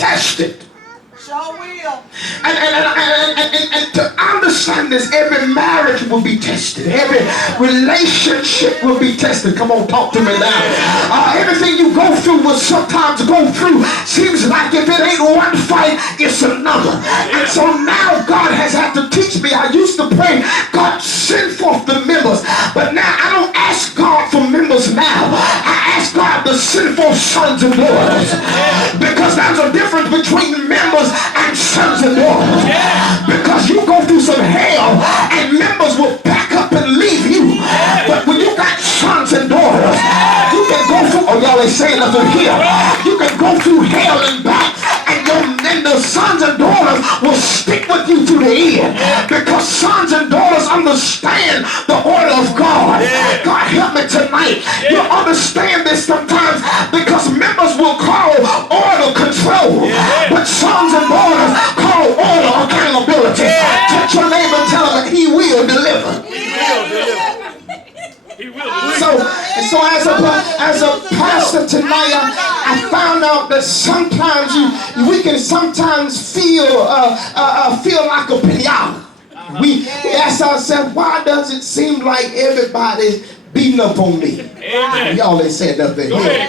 tested. Sure will. And to understand this, every marriage will be tested. Every relationship will be tested. Come on, talk to me now. Everything you go through will sometimes go through. Seems like if it ain't one fight, it's another. And so now God has had to teach me. I used to pray, God, send forth the members. But now I don't ask God for members now. I ask God to send forth sons and daughters. Because there's a difference between members and sons and daughters. Because you go through some hell and members will back up and leave you. But when you got sons and daughters, you can go through, oh y'all ain't saying nothing here. You can go through hell and back, and the sons and daughters will stick with you to the end. Because sons and daughters understand the order of God. God help me tonight. You understand this sometimes because members will call order control. But sons and daughters call order accountability. Touch your neighbor and tell him he will deliver. He will deliver. So as a pastor tonight, I found out that sometimes we can sometimes feel like a pinata. We ask ourselves, why does it seem like everybody's beating up on me? Y'all ain't said nothing here.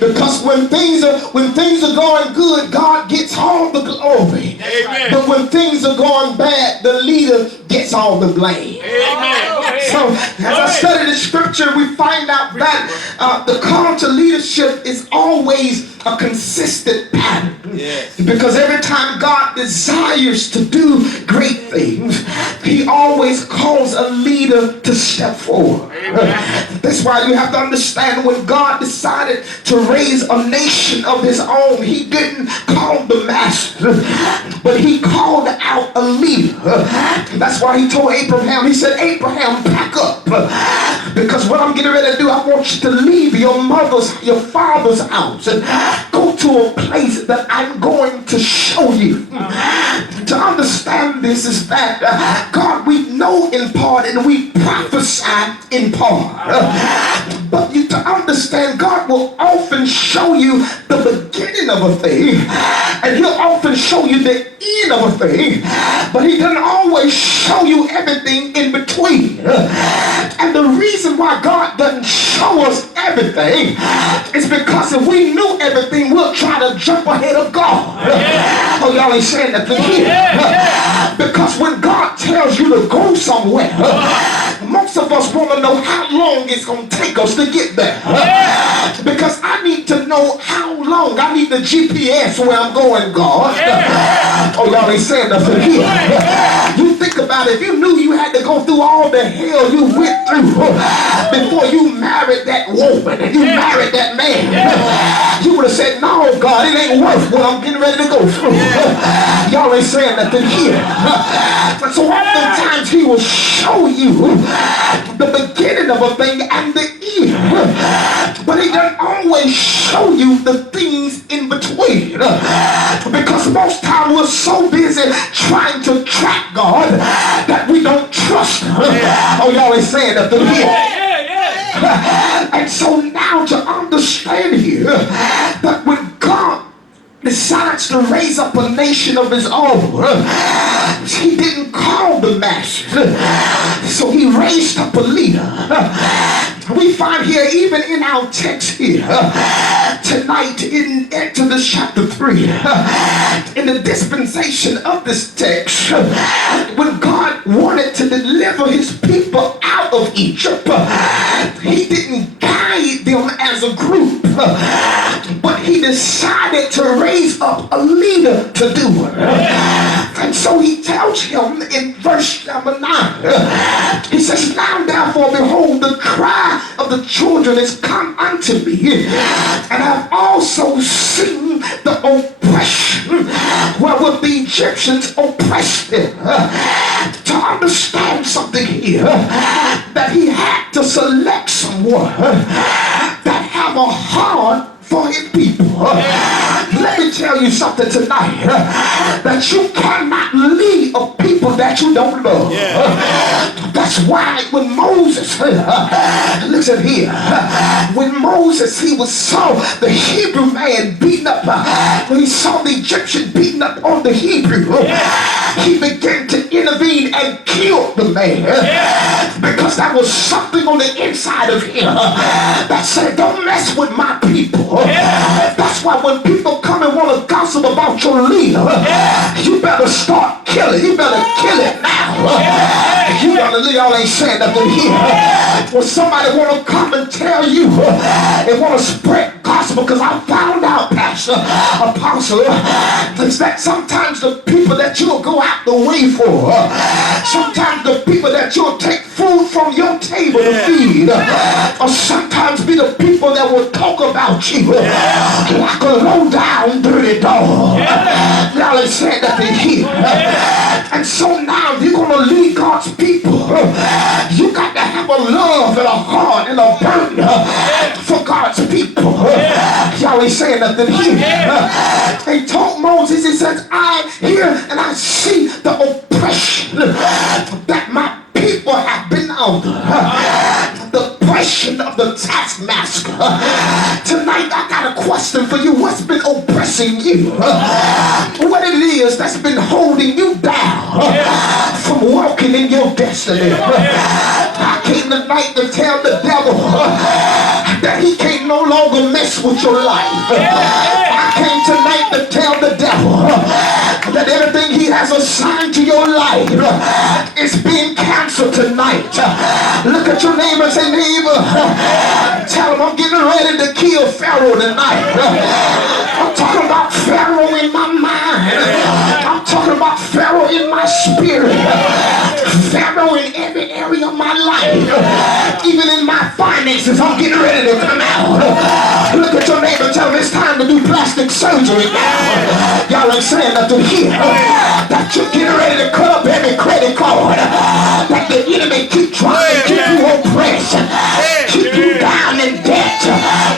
Because when things are going good, God gets all the glory. Amen. But when things are going bad, the leader gets all the blame. Amen. So as I study the scripture, we find out that the call to leadership is always a consistent pattern. Because every time God desires to do great things, he always calls a leader to step forward. That's why you have to understand, when God decided to raise a nation of his own, he didn't call the master, but he called out a leader. That's why he told Abraham, he said, Abraham, pack up, because what I'm getting ready to do, I want you to leave your father's house and go to a place that I'm going to show you. To understand this is that God, we know in part and we prophesy in part. But you to understand, God will often show you the beginning of a thing, and he'll often show you the end of a thing, but he doesn't always show you everything in between. And the reason why God doesn't show us everything is because if we knew everything, we'll try to jump ahead of God. Oh, y'all ain't saying nothing here. Because when God tells you to go somewhere, most of us want to know how long it's going to take us to get there. Because I need to know how long. I need the GPS where I'm going, God. Oh, y'all ain't saying nothing here. You think about it. If you knew you had to go through all the hell you went through before you married that woman and you married that man, you would have said, no, God, it ain't worth what I'm getting ready to go through. Y'all ain't saying nothing here. So oftentimes he will show you the beginning of a thing and the end, but he doesn't always show you the things in between, because most time we're so busy trying to track God that we don't trust him. Oh, y'all ain't saying nothing here. And so now to understand here that when God decides to raise up a nation of his own, he didn't call the masses, so he raised up a leader. We find here, even in our text here tonight in Exodus chapter 3, in the dispensation of this text, when God wanted to deliver his people out of Egypt, he didn't guide them as a group, but he decided to raise up a leader to do it. And so he tells him in verse number 9, he says, now therefore behold, the cry of the children is come unto me, and I've also seen the oppression wherewith the Egyptians oppressed them. To understand something here, that he had to select someone that have a heart for his people. Let me tell you something tonight, that you cannot lead a people that you don't love. That's why when Moses, listen here, when Moses, he saw the Hebrew man beaten up, when he saw the Egyptian beaten up on the Hebrew, he began to intervene and kill the man, because that was something on the inside of him that said, don't mess with my people. That's why when people come and want to gossip about your leader, you better start killing. You better kill it now. You gotta leave. Y'all ain't saying nothing here. When somebody want to come and tell you and want to spread gospel, because I found out, Pastor, Apostle, is that sometimes the people that you'll go out the way for, sometimes the people that you'll take food from your table to feed, or sometimes be the people that will talk about you like a low down dirty dog. Y'all ain't saying nothing here. And so now you're going to lead God's people. You got to have a love and a heart and a burden for God's people. Y'all ain't saying nothing here. He told Moses, he says, I hear and I see the oppression that my people have been under. The oppression of the taskmaster. Tonight I got a question for you. What's been oppressing you? What it is that's been holding you down from walking in your destiny? I came tonight to tell the devil that he can't no longer mess with your life. I came tonight to tell the devil that everything he has assigned to your life is being canceled tonight. Look at your neighbor and say, neighbor, tell him I'm getting ready to kill Pharaoh tonight. I'm talking about Pharaoh in my mind. I'm talking about Pharaoh in my spirit. Pharaoh in every area of my life. Even in my finances, I'm getting ready to come out. Look at your neighbor, tell him it's time to do plastic surgery now. Y'all ain't saying nothing here. That you're getting ready to cut up every credit card. That the enemy keep trying to keep you oppressed. Keep you down in debt.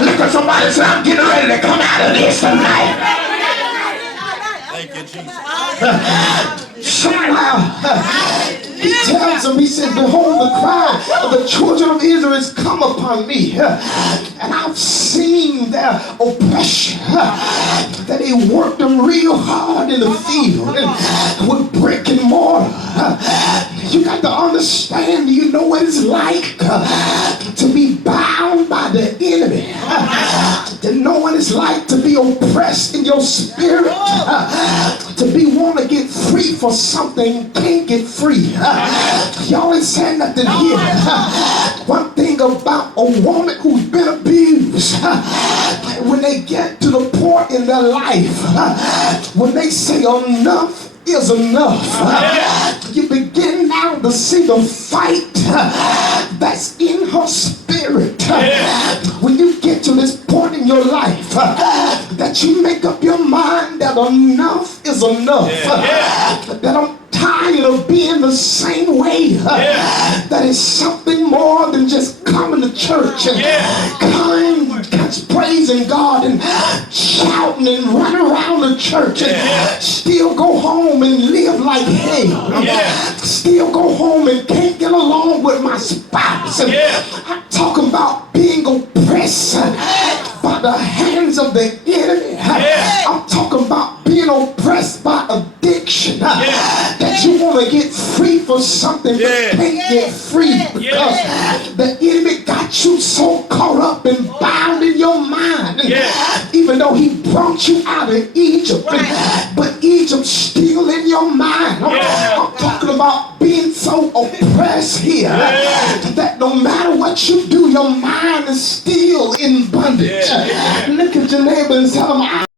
Look at somebody and say, I'm getting ready to come out of this tonight. Thank you, Jesus. Somehow he tells them, he said, behold, the cry of the children of Israel has come upon me, and I've seen their oppression, that they worked them real hard in the field and with brick and mortar. You got to understand, you know what it's like to be bound by the enemy, to know what it's like to be oppressed in your spirit, to be want to get free for something, can't get free. Y'all ain't saying nothing here. One thing about a woman who's been abused, when they get to the point in their life, when they say enough is enough, you begin now to see the fight that's in her spirit. When you get to this point in your life that you make up your mind that enough is enough, that I'm tired of being the same way, that is something more than just coming to church and coming, praising God and shouting and running around the church and still go home and live like hell. Still go home and can't get along with my spouse. And I'm talking about being oppressed by the hands of the enemy. I'm talking about being oppressed by addiction. That you want to get free for something but can't get free because the enemy got you so caught up and bound in your mind. And even though he brought you out of Egypt, but Egypt's still in your mind. I'm talking about being so oppressed here that no matter what you do, your mind is still in bondage. Look at your neighbor and tell them,